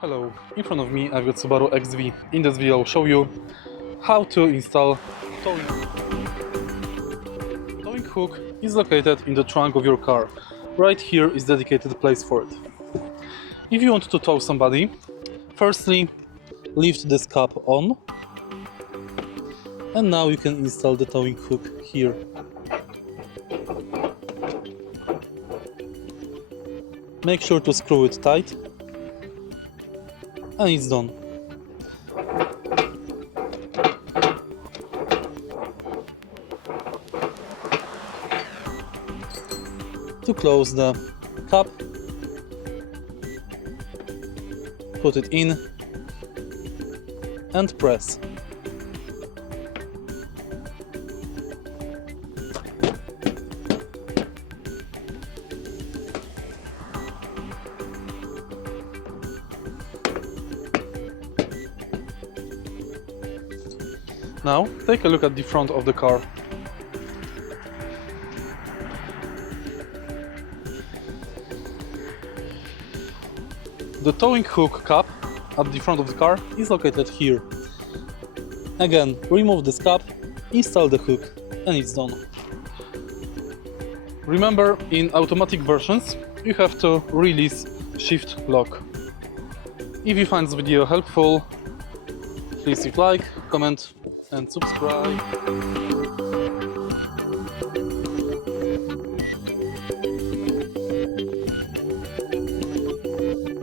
Hello, in front of me I've got Subaru XV. In this video I'll show you how to install towing. Towing hook is located in the trunk of your car. Right here is dedicated place for it. If you want to tow somebody, firstly lift this cap on, and now you can install the towing hook here. Make sure to screw it tight, and it's done. To close the cap, put it in and press. Now take a look at the front of the car. The towing hook cap at the front of the car is located here. Again, remove this cap, install the hook, and it's done. Remember, in automatic versions you have to release shift lock. If you find this video helpful, please leave like, comment and subscribe.